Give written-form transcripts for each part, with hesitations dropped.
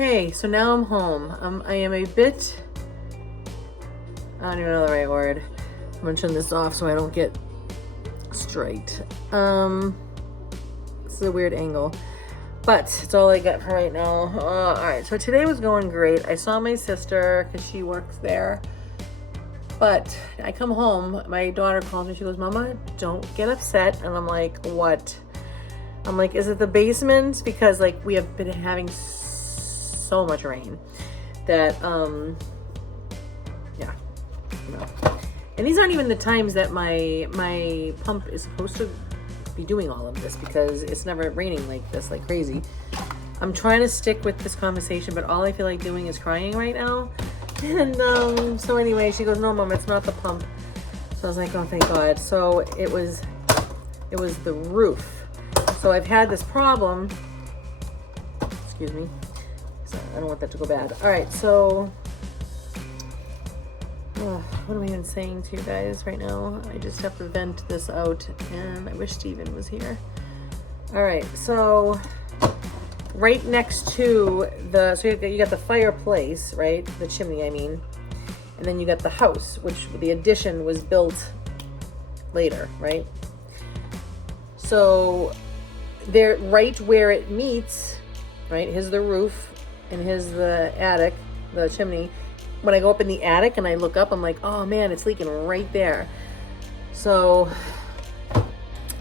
Okay, so now I'm home. I am a bit, I don't even know the right word. I'm gonna turn this off so I don't get straight. This is a weird angle, but it's all I got for right now. All right, so today was going great. I saw my sister because she works there. But I come home, my daughter calls me, she goes, Mama, don't get upset. And I'm like, what? I'm like, is it the basement? Because like we have been having so much rain that, yeah, you know. And these aren't even the times that my pump is supposed to be doing all of this because it's never raining like this, like crazy. I'm trying to stick with this conversation, but all I feel like doing is crying right now. And so anyway, she goes, no, Mom, it's not the pump. So I was like, oh, thank God. So it was the roof. So I've had this problem. Excuse me. So I don't want that to go bad. All right, so what am I even saying to you guys right now? I just have to vent this out, and I wish Steven was here. All right, so right next to so you got the fireplace, right? The chimney, I mean. And then you got the house, which the addition was built later, right? So there, right where it meets, right? Here's the roof and here's the attic, the chimney. When I go up in the attic and I look up, I'm like, oh man, it's leaking right there. So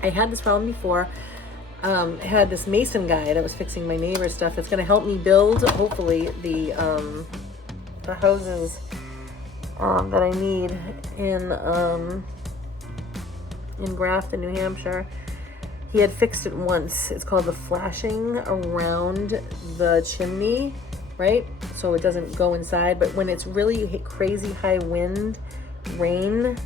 I had this problem before. I had this mason guy that was fixing my neighbor's stuff that's going to help me build, hopefully, the houses that I need in Grafton, New Hampshire. He had fixed it once. It's called the flashing around the chimney, right? So it doesn't go inside. But when it's really crazy high wind, rain,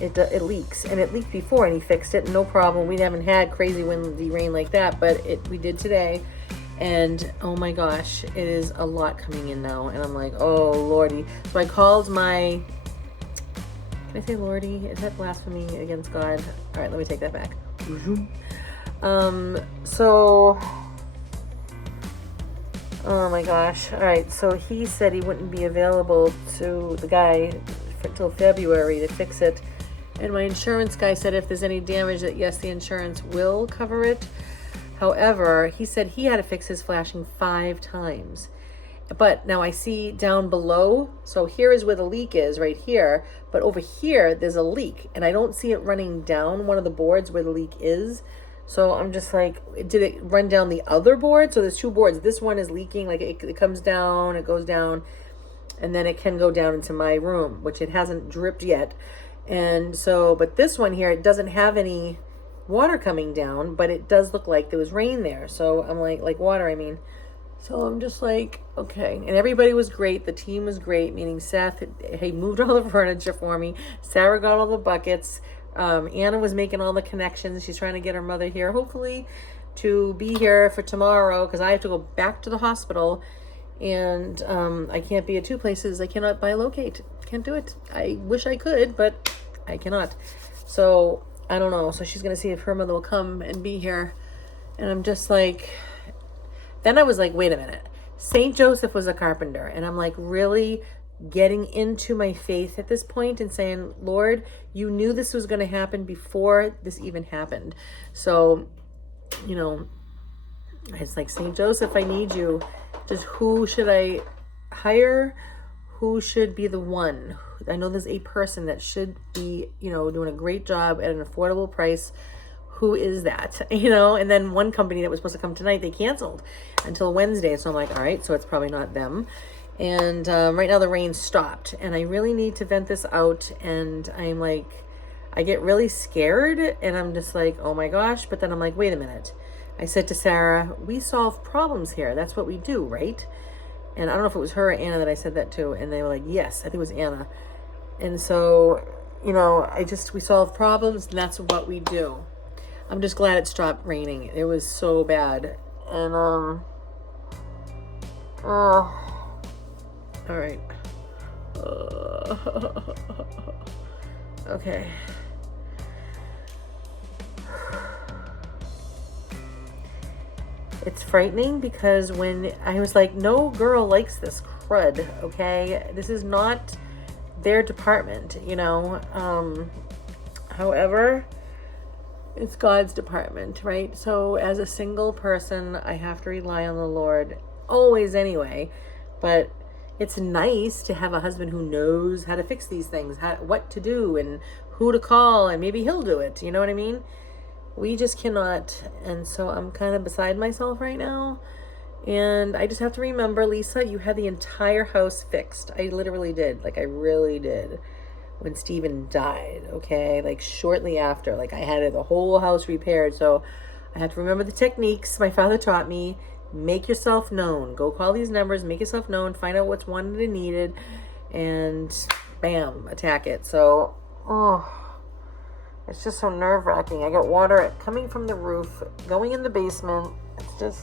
it leaks, and it leaked before, and he fixed it, no problem. We haven't had crazy windy rain like that, but we did today, and oh my gosh, it is a lot coming in now, and I'm like, oh Lordy. So I called my, can I say Lordy? Is that blasphemy against God? All right, let me take that back. So, oh my gosh. All right, so he said he wouldn't be available to the guy until February to fix it. And my insurance guy said if there's any damage that yes, the insurance will cover it. However, he said he had to fix his flashing 5 times. But now I see down below, so here is where the leak is, right here. But over here, there's a leak. And I don't see it running down one of the boards where the leak is. So I'm just like, did it run down the other board? So there's 2 boards. This one is leaking, like it comes down, it goes down. And then it can go down into my room, which it hasn't dripped yet. And so, but this one here, it doesn't have any water coming down, but it does look like there was rain there. So I'm like water, I mean. So I'm just like, okay. And everybody was great. The team was great, meaning Seth, he moved all the furniture for me. Sarah got all the buckets. Anna was making all the connections. She's trying to get her mother here, hopefully, to be here for tomorrow, because I have to go back to the hospital. And I can't be at 2 places. I cannot bilocate. Can't do it. I wish I could, but I cannot. So I don't know. So she's going to see if her mother will come and be here. And I'm just like, then I was like, wait a minute. St. Joseph was a carpenter. And I'm like really getting into my faith at this point and saying, Lord, you knew this was going to happen before this even happened. So, you know, it's like, St. Joseph, I need you. Just who should I hire? Who should be the one? I know there's a person that should be, you know, doing a great job at an affordable price. Who is that? You know, and then one company that was supposed to come tonight, they canceled until Wednesday. So I'm like, all right, so it's probably not them. And right now the rain stopped, and I really need to vent this out. And I'm like, I get really scared, and I'm just like, oh my gosh. But then I'm like, wait a minute. I said to Sarah, we solve problems here. That's what we do, right? And I don't know if it was her or Anna that I said that to. And they were like, yes, I think it was Anna. And so, you know, we solve problems, and that's what we do. I'm just glad it stopped raining. It was so bad. And, all right. Okay. It's frightening because when I was like, no girl likes this crud, okay? This is not their department, you know? However, it's God's department, right? So as a single person, I have to rely on the Lord always anyway. But it's nice to have a husband who knows how to fix these things, what to do and who to call, and maybe he'll do it. You know what I mean? We just cannot. And so I'm kind of beside myself right now. And I just have to remember, Lisa, you had the entire house fixed. I literally did. Like, I really did. When Steven died, okay? Like, shortly after. Like, I had the whole house repaired. So I have to remember the techniques my father taught me. Make yourself known. Go call these numbers. Make yourself known. Find out what's wanted and needed. And bam, attack it. So, it's just so nerve-wracking. I got water coming from the roof, going in the basement. It's just...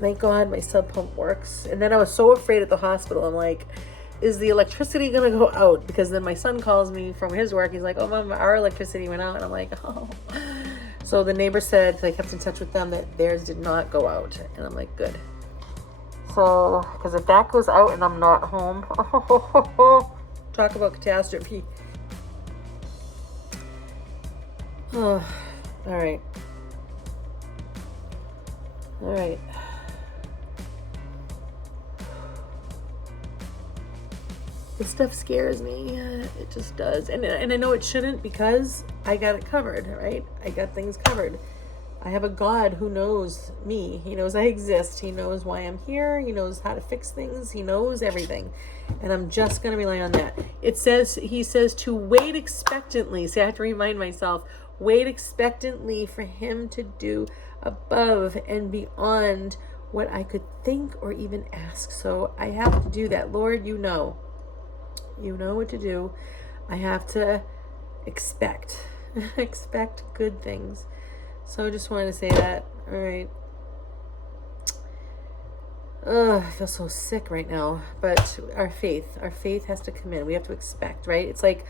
Thank God my sub pump works. And then I was so afraid at the hospital. I'm like, is the electricity going to go out? Because then my son calls me from his work. He's like, oh, Mom, our electricity went out. And I'm like, oh. So the neighbor said, because I kept in touch with them, that theirs did not go out. And I'm like, good. So, because if that goes out and I'm not home, talk about catastrophe. Oh, all right. All right. This stuff scares me. It just does. And I know it shouldn't because I got it covered, right? I got things covered. I have a God who knows me. He knows I exist. He knows why I'm here. He knows how to fix things. He knows everything. And I'm just going to rely on that. He says to wait expectantly. See, I have to remind myself, wait expectantly for him to do above and beyond what I could think or even ask. So I have to do that. Lord, you know. You know what to do. I have to expect good things. So I just wanted to say that. All right. I feel so sick right now. But our faith has to come in. We have to expect, right? It's like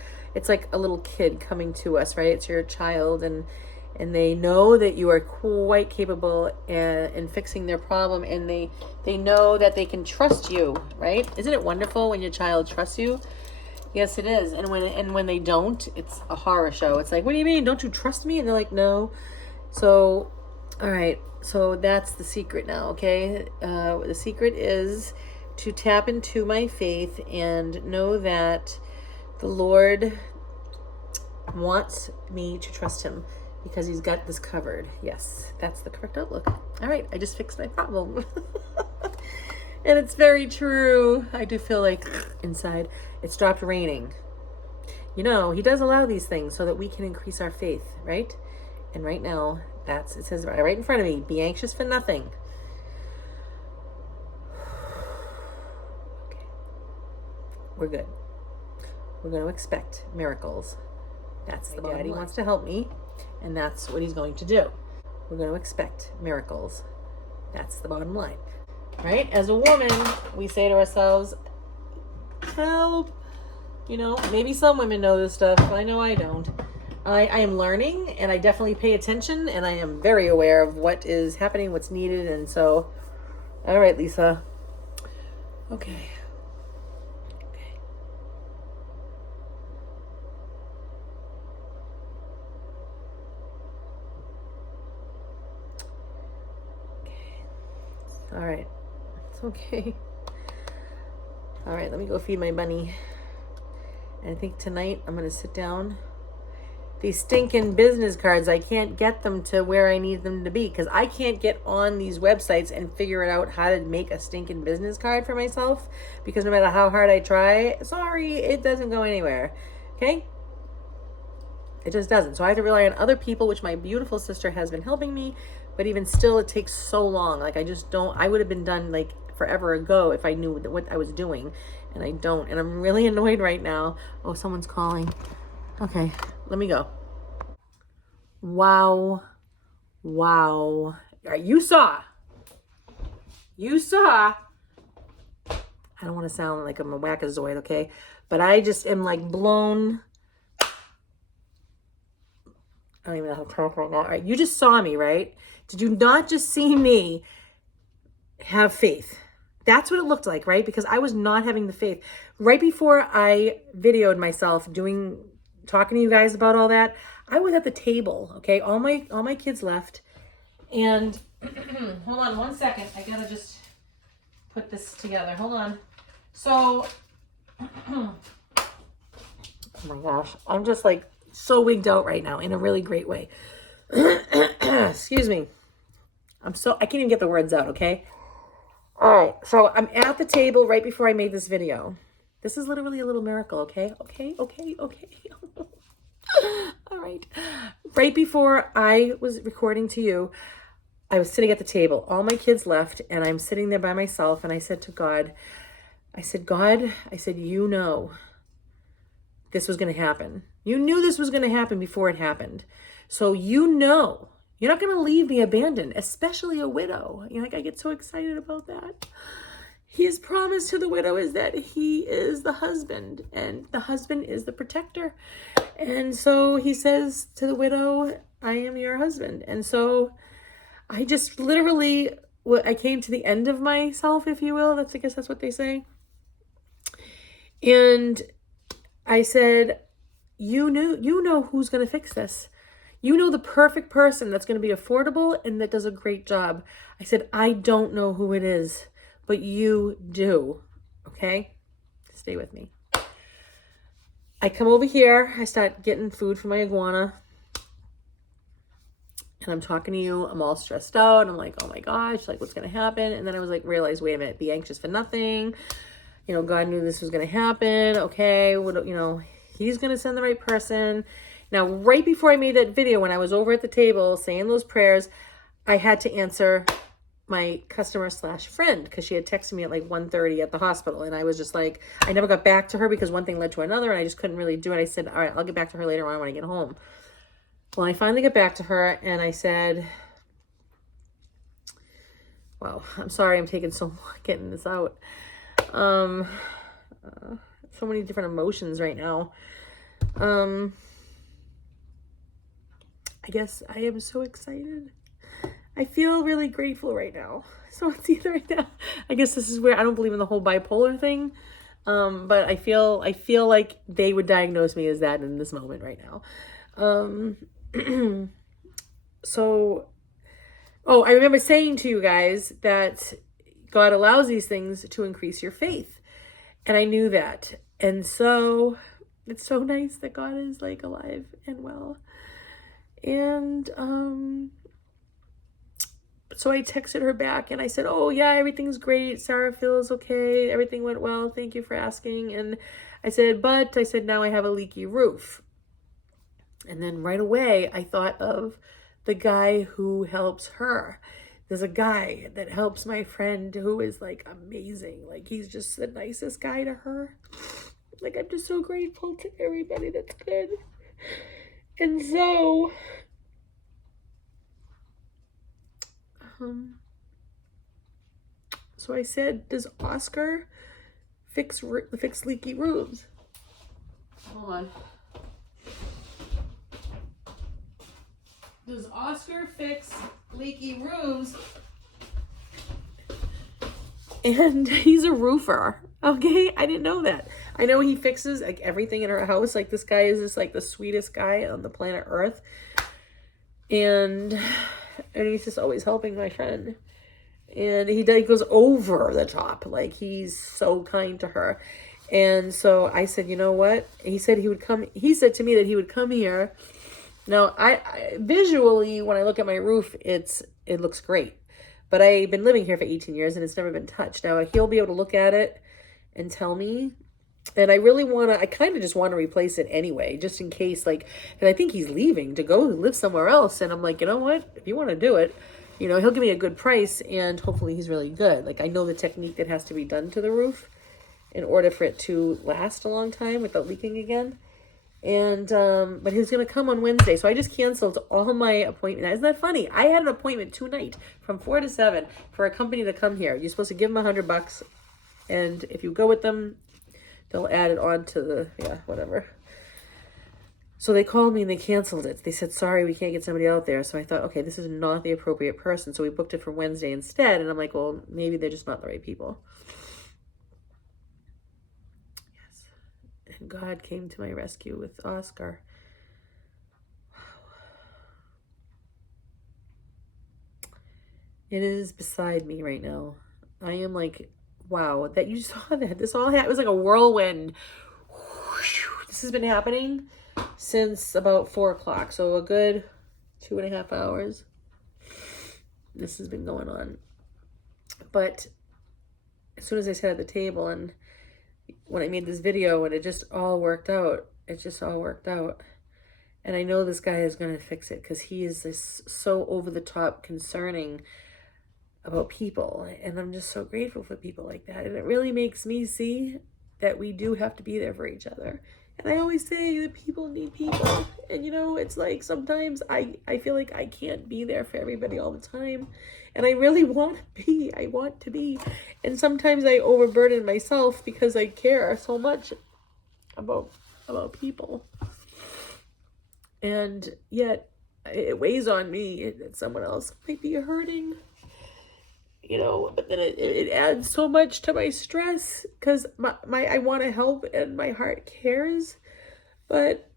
a little kid coming to us, right? It's your child, and they know that you are quite capable in fixing their problem, and they know that they can trust you, right? Isn't it wonderful when your child trusts you? Yes, it is. And when they don't, it's a horror show. It's like, what do you mean? Don't you trust me? And they're like, no. So, all right. So that's the secret now, okay? The secret is to tap into my faith and know that the Lord wants me to trust him because he's got this covered. Yes, that's the correct outlook. All right, I just fixed my problem. And it's very true. I do feel like inside it stopped raining. You know, he does allow these things so that we can increase our faith, right? And right now, it says right in front of me, be anxious for nothing. Okay. We're good. We're going to expect miracles. That's the bottom line. Daddy wants to help me, and that's what he's going to do. We're going to expect miracles. That's the bottom line. Right? As a woman, we say to ourselves, help. You know, maybe some women know this stuff, but I know I don't. I am learning, and I definitely pay attention, and I am very aware of what is happening, what's needed, and so, all right, Lisa. Okay. All right. It's okay. All right, let me go feed my bunny. And I think tonight I'm going to sit down. These stinking business cards, I can't get them to where I need them to be because I can't get on these websites and figure out how to make a stinking business card for myself because no matter how hard I try, sorry, it doesn't go anywhere. Okay? It just doesn't. So I have to rely on other people, which my beautiful sister has been helping me. But even still, it takes so long. Like, I would have been done, like, forever ago if I knew what I was doing. And I don't. And I'm really annoyed right now. Oh, someone's calling. Okay, let me go. Wow. Wow. You saw. I don't want to sound like I'm a wackazoid, okay? But I just am, like, blown I don't even know how to talk right now. All right, you just saw me, right? Did you not just see me have faith? That's what it looked like, right? Because I was not having the faith. Right before I videoed myself talking to you guys about all that, I was at the table, okay? All my kids left. And hold on one second. I gotta just put this together. Hold on. So, oh my gosh, I'm just like so wigged out right now in a really great way. Excuse me. I can't even get the words out, okay? All right, so I'm at the table right before I made this video. This is literally a little miracle, okay? Okay. All right. Right before I was recording to you, I was sitting at the table. All my kids left, and I'm sitting there by myself, and I said to God, God, you know this was going to happen. You knew this was going to happen before it happened. So you know you're not going to leave me abandoned, especially a widow. You know, like I get so excited about that. His promise to the widow is that he is the husband and the husband is the protector. And so he says to the widow, I am your husband. And so I just literally, I came to the end of myself, if you will. I guess that's what they say. And I said, you know who's going to fix this. You know the perfect person that's going to be affordable and that does a great job. I said, I don't know who it is, but you do. Okay? Stay with me. I come over here. I start getting food for my iguana. And I'm talking to you. I'm all stressed out. I'm like, oh my gosh, like what's going to happen? And then I was like, realize, wait a minute, be anxious for nothing. You know, God knew this was going to happen. Okay. He's going to send the right person. Now, right before I made that video, when I was over at the table saying those prayers, I had to answer my customer/friend because she had texted me at like 1:30 at the hospital. And I was just like, I never got back to her because one thing led to another and I just couldn't really do it. I said, all right, I'll get back to her later on when I get home. Well, I finally get back to her and I said, well, I'm sorry I'm taking so long getting this out. So many different emotions right now. I guess I am so excited. I feel really grateful right now. So it's either right now. I guess this is where I don't believe in the whole bipolar thing. But I feel like they would diagnose me as that in this moment right now. So, I remember saying to you guys that God allows these things to increase your faith. And I knew that. And so it's so nice that God is like alive and well. And so I texted her back and I said, oh yeah, everything's great. Sarah feels okay. Everything went well. Thank you for asking. And I said, now I have a leaky roof. And then right away, I thought of the guy who helps her. There's a guy that helps my friend who is like amazing. Like he's just the nicest guy to her. Like I'm just so grateful to everybody that's good. And so, I said, does Oscar fix leaky roofs? Hold on. Does Oscar fix leaky roofs? And he's a roofer. Okay, I didn't know that. I know he fixes like everything in our house. Like this guy is just like the sweetest guy on the planet Earth. And he's just always helping my friend. And he goes over the top. Like he's so kind to her. And so I said, you know what? He said he would come. He said to me that he would come here. Now, I visually, when I look at my roof, it looks great. But I've been living here for 18 years and it's never been touched. Now, he'll be able to look at it and tell me. And I kind of just want to replace it anyway, just in case, like, and I think he's leaving to go live somewhere else. And I'm like, you know what? If you want to do it, he'll give me a good price and hopefully he's really good. Like, I know the technique that has to be done to the roof in order for it to last a long time without leaking again. And, but he was going to come on Wednesday. So I just canceled all my appointments. Isn't that funny? I had an appointment tonight from 4 to 7 for a company to come here. You're supposed to give them $100. And if you go with them, they'll add it on to whatever. So they called me and they canceled it. They said, sorry, we can't get somebody out there. So I thought, okay, this is not the appropriate person. So we booked it for Wednesday instead. And I'm like, well, maybe they're just not the right people. Yes. And God came to my rescue with Oscar. It is beside me right now. I am like, wow, that you saw that. This all happened. It was like a whirlwind. This has been happening since about 4 o'clock. So a good 2.5 hours. This has been going on. But as soon as I sat at the table and when I made this video and it just all worked out, it just all worked out. And I know this guy is going to fix it because he is this so over the top concerning about people. And I'm just so grateful for people like that. And it really makes me see that we do have to be there for each other. And I always say that people need people. And you know, it's like sometimes I feel like I can't be there for everybody all the time. And I really want to be. I want to be. And sometimes I overburden myself because I care so much about people. And yet it weighs on me that someone else might be hurting. You know, but then it adds so much to my stress because my I want to help and my heart cares, but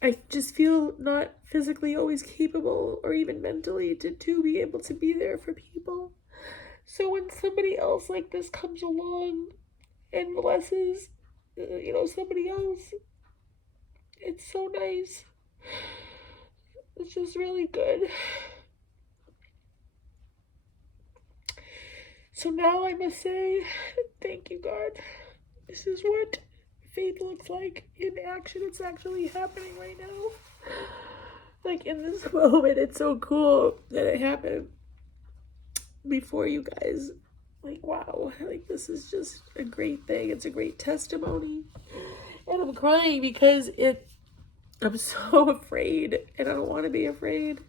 I just feel not physically always capable or even mentally to be able to be there for people. So when somebody else like this comes along and blesses, you know, somebody else, it's so nice. It's just really good. So now I must say, thank you, God. This is what faith looks like in action. It's actually happening right now. Like in this moment, it's so cool that it happened before you guys. Like, wow, like this is just a great thing. It's a great testimony. And I'm crying because I'm so afraid and I don't want to be afraid.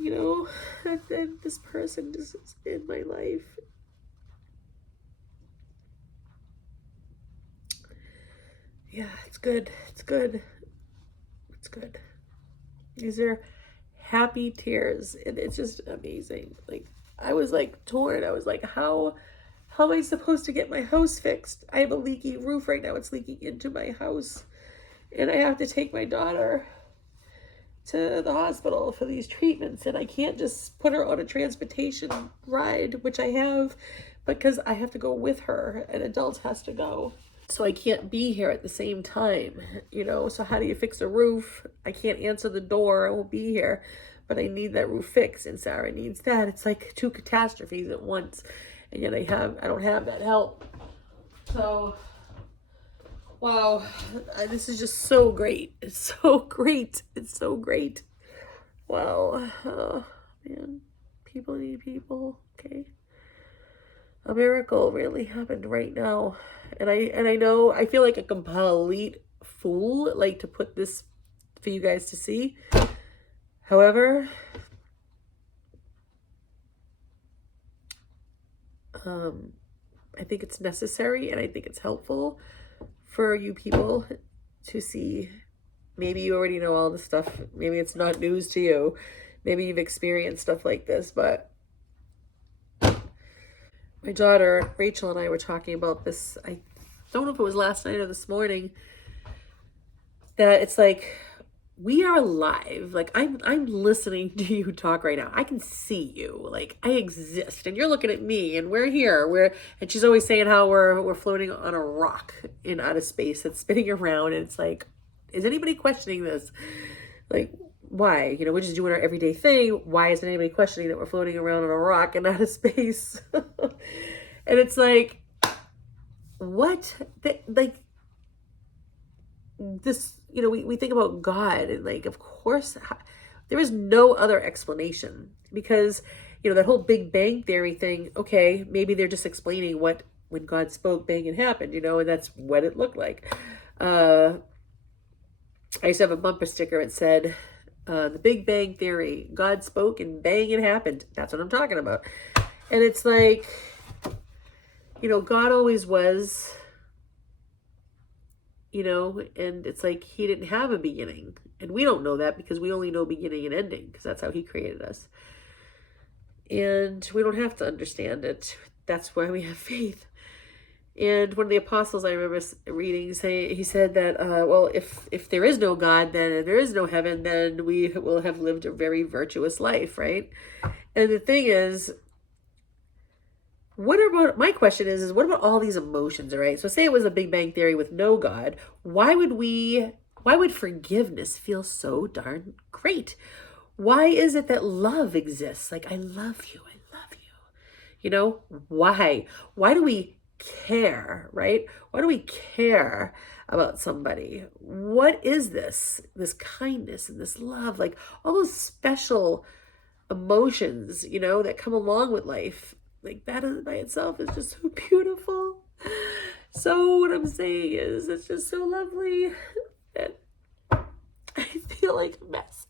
You know, and this person just is in my life. Yeah, it's good. It's good. It's good. These are happy tears. And it's just amazing. Like, I was like torn. I was like, how am I supposed to get my house fixed? I have a leaky roof right now. It's leaking into my house. And I have to take my daughter to the hospital for these treatments, and I can't just put her on a transportation ride, which I have, because I have to go with her. An adult has to go, so I can't be here at the same time, you know. So how do you fix a roof? I can't answer the door. I won't be here, but I need that roof fixed, and Sarah needs that. It's like 2 catastrophes at once, and yet I don't have that help. So wow, this is just so great. It's so great. It's so great. Wow. Oh, man. People need people. Okay. A miracle really happened right now. And I know I feel like a complete fool, like, to put this for you guys to see. However, I think it's necessary and I think it's helpful for you people to see. Maybe you already know all this stuff. Maybe it's not news to you. Maybe you've experienced stuff like this, but my daughter, Rachel, and I were talking about this. I don't know if it was last night or this morning, that it's like, we are alive. Like, I'm listening to you talk right now. I can see you. Like, I exist, and you're looking at me, and we're here. And she's always saying how we're floating on a rock in outer space that's spinning around. And it's like, is anybody questioning this? Like, why? You know, we're just doing our everyday thing. Why isn't anybody questioning that we're floating around on a rock in outer space? And it's like, what? Like, this, you know, we think about God, and like, of course, there is no other explanation, because, you know, that whole Big Bang Theory thing, okay, maybe they're just explaining what, when God spoke, bang, it happened, you know, and that's what it looked like. I used to have a bumper sticker. It said, the Big Bang Theory, God spoke and bang, it happened. That's what I'm talking about. And it's like, you know, God always was. you know, and it's like he didn't have a beginning. And we don't know that because we only know beginning and ending because that's how he created us. And we don't have to understand it. That's why we have faith. And one of the apostles I remember reading say he said that well, if there is no God, then there is no heaven, then we will have lived a very virtuous life, right? And the thing is, what about, my question is what about all these emotions, all right? So say it was a Big Bang Theory with no God, why would forgiveness feel so darn great? Why is it that love exists? Like, I love you, I love you. You know, why? Why do we care, right? Why do we care about somebody? What is this kindness and this love, like all those special emotions, you know, that come along with life? Like, that is by itself is just so beautiful. So what I'm saying is it's just so lovely that I feel like a mess.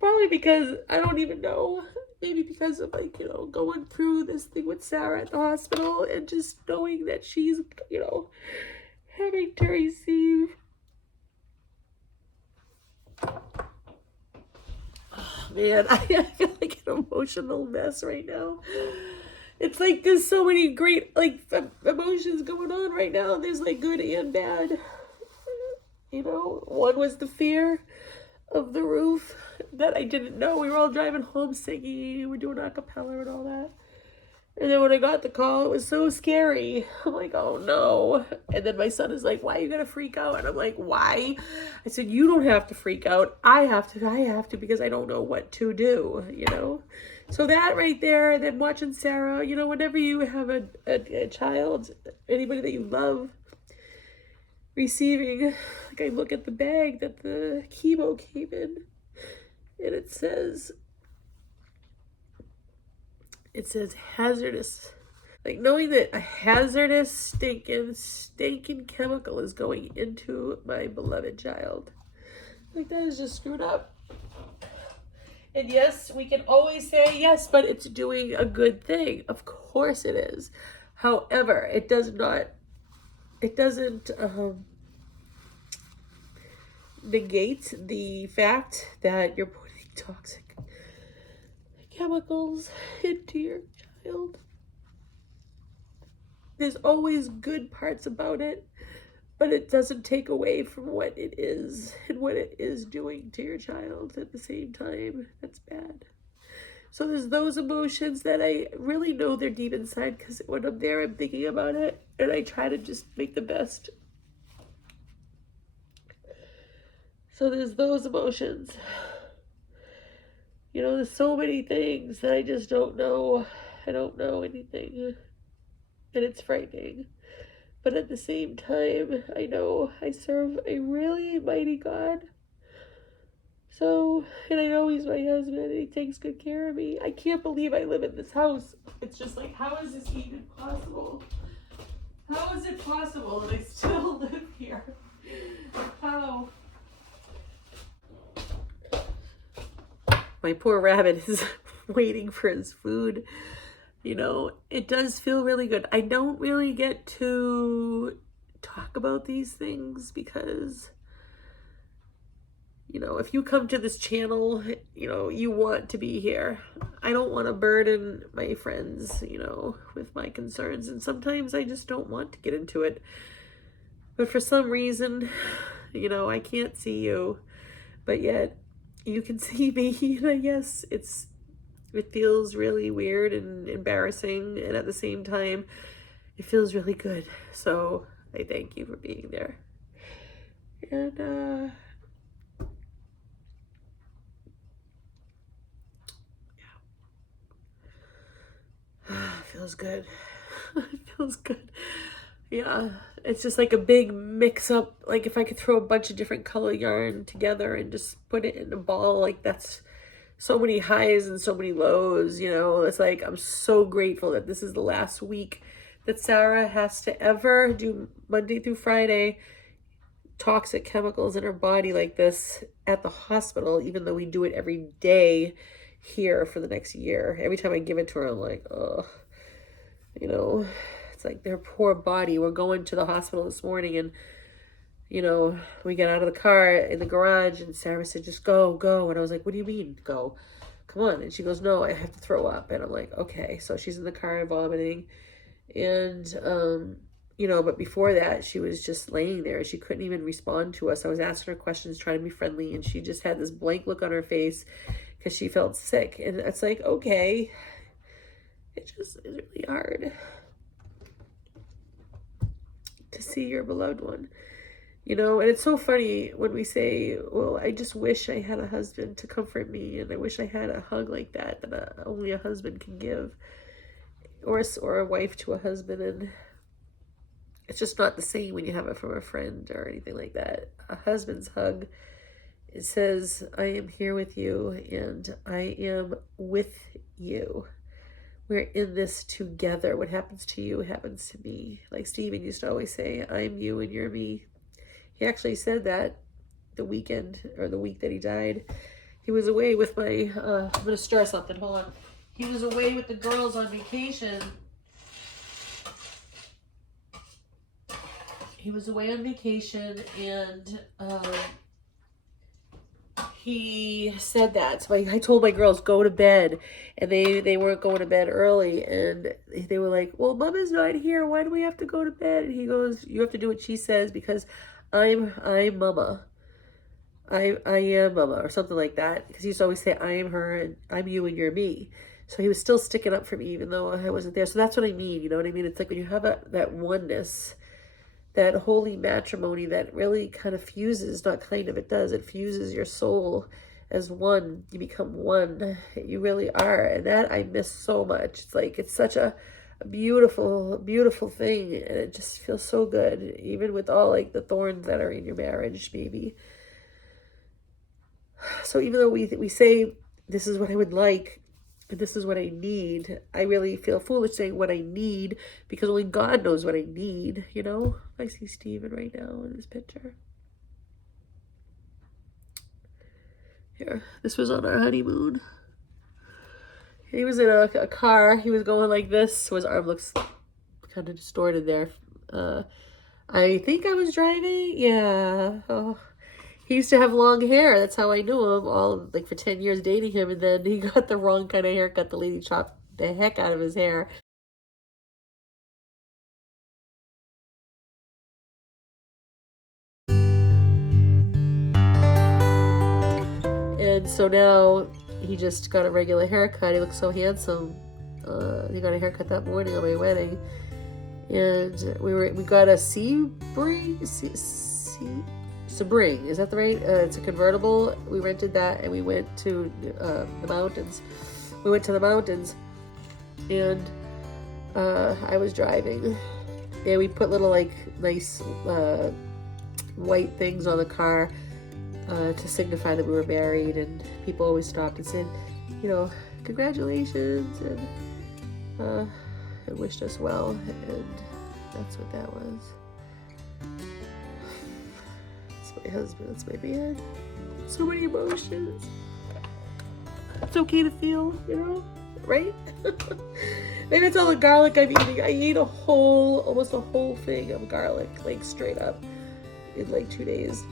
Probably because I don't even know. Maybe because of, like, you know, going through this thing with Sarah at the hospital and just knowing that she's, you know, having to receive. Oh, man, I feel like an emotional mess right now. It's like there's so many great, like, emotions going on right now. There's like good and bad. You know, one was the fear of the roof that I didn't know. We were all driving home singing, we were doing a cappella and all that. And then when I got the call, it was so scary. I'm like, oh no. And then my son is like, why are you gonna freak out? And I'm like, why? I said, you don't have to freak out. I have to because I don't know what to do. So that right there, and then watching Sarah, you know, whenever you have a child, anybody that you love, receiving, like, I look at the bag that the chemo came in, and it says hazardous. Like, knowing that a hazardous stinking chemical is going into my beloved child, like, that is just screwed up. And yes, we can always say yes, but it's doing a good thing. Of course it is. However, it doesn't negate the fact that you're putting toxic chemicals into your child. There's always good parts about it, but it doesn't take away from what it is and what it is doing to your child at the same time. That's bad. So there's those emotions that I really know they're deep inside, because when I'm there, I'm thinking about it, and I try to just make the best. So there's those emotions. You know, there's so many things that I just don't know. I don't know anything, and it's frightening. But at the same time, I know I serve a really mighty God. So, and I know he's my husband and he takes good care of me. I can't believe I live in this house. It's just like, how is this even possible? How is it possible that I still live here? How? My poor rabbit is waiting for his food. You know, it does feel really good. I don't really get to talk about these things because, you know, if you come to this channel, you know, you want to be here. I don't want to burden my friends, you know, with my concerns. And sometimes I just don't want to get into it. But for some reason, you know, I can't see you, but yet you can see me. And I guess it feels really weird and embarrassing, and at the same time it feels really good. So I thank you for being there. And feels good. It feels good. Yeah, it's just like a big mix up. Like, if I could throw a bunch of different color yarn together and just put it in a ball, like, that's so many highs and so many lows, you know. It's like, I'm so grateful that this is the last week that Sarah has to ever do Monday through Friday toxic chemicals in her body like this at the hospital, even though we do it every day here for the next year. Every time I give it to her, I'm like, oh, you know, it's like their poor body. We're going to the hospital this morning, and we get out of the car in the garage and Sarah said, just go, go. And I was like, what do you mean go? Come on. And she goes, no, I have to throw up. And I'm like, okay. So she's in the car vomiting. And, but before that, she was just laying there. She couldn't even respond to us. I was asking her questions, trying to be friendly. And she just had this blank look on her face because she felt sick. And it's like, okay, it's really hard to see your beloved one. And it's so funny when we say, well, I just wish I had a husband to comfort me, and I wish I had a hug like that only a husband can give, or a wife to a husband. And it's just not the same when you have it from a friend or anything like that. A husband's hug, it says, I am here with you, and I am with you. We're in this together. What happens to you happens to me. Like Stephen used to always say, I'm you and you're me. He actually said that the week that he died. He was away with I'm going to stir something. Hold on. He was away with the girls on vacation. And he said that. So I told my girls, go to bed. And they weren't going to bed early. And they were like, well, Mama's not here. Why do we have to go to bed? And he goes, you have to do what she says because I'm Mama. I am Mama, or something like that. Because he used to always say, I am her, and I'm you, and you're me. So he was still sticking up for me, even though I wasn't there. So that's what I mean. You know what I mean? It's like when you have that oneness, that holy matrimony that really kind of fuses, not kind of, it does. It fuses your soul as one. You become one. You really are. And that I miss so much. It's like, it's such a beautiful, beautiful thing. And it just feels so good, even with all like the thorns that are in your marriage, maybe. So even though we say, this is what I would like, and this is what I need, I really feel foolish saying what I need, because only God knows what I need, I see Steven right now in this picture. Here, this was on our honeymoon. He was in a car. He was going like this, so his arm looks kind of distorted there. I think I was driving. Yeah. Oh. He used to have long hair. That's how I knew him, all like for 10 years dating him. And then he got the wrong kind of haircut. The lady chopped the heck out of his hair. And so now he just got a regular haircut. He looks so handsome. He got a haircut that morning on my wedding. And we got a Sebring. Sebring, is that the right? It's a convertible. We rented that and we went to the mountains. And I was driving. And we put little like nice white things on the car to signify that we were married. And people always stopped and said, congratulations, and wished us well. And that's what that was. My husband, that's my man. So many emotions. It's okay to feel, right? Maybe it's all the garlic I'm eating. I ate almost a whole thing of garlic, like straight up, in like 2 days.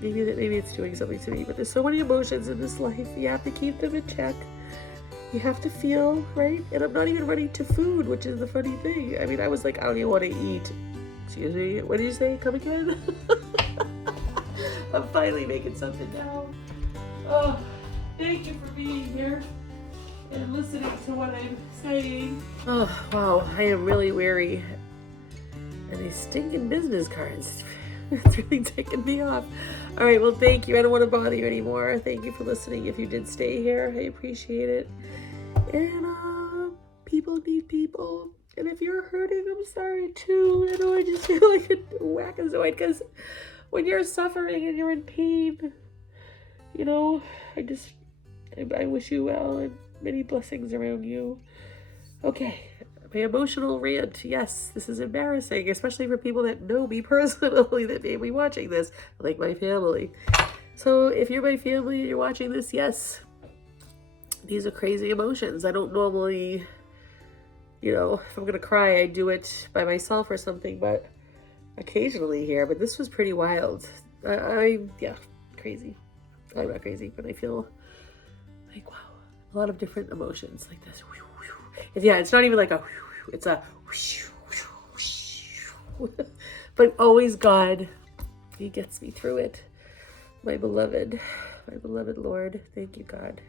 Maybe it's doing something to me, but there's so many emotions in this life. You have to keep them in check. You have to feel, right? And I'm not even running to food, which is the funny thing. I mean, I was like, I don't even want to eat. Excuse me, what did you say? Come again? I'm finally making something now. Oh, thank you for being here and listening to what I'm saying. Oh, wow, I am really weary. And these stinking business cards, it's really taking me off. All right, well, thank you. I don't want to bother you anymore. Thank you for listening. If you did stay here, I appreciate it. And people need people. And if you're hurting, I'm sorry too. I just feel like a wackazoid, because when you're suffering and you're in pain, I wish you well and many blessings around you. Okay, my emotional rant. Yes, this is embarrassing, especially for people that know me personally that may be watching this, like my family. So if you're my family and you're watching this, yes, these are crazy emotions. I don't normally, if I'm going to cry, I do it by myself or something, but occasionally here, but this was pretty wild. Yeah, crazy. I'm not crazy, but I feel like, wow, a lot of different emotions like this. Yeah, it's not even like a, it's a, but always God, He gets me through it. My beloved Lord, thank you, God.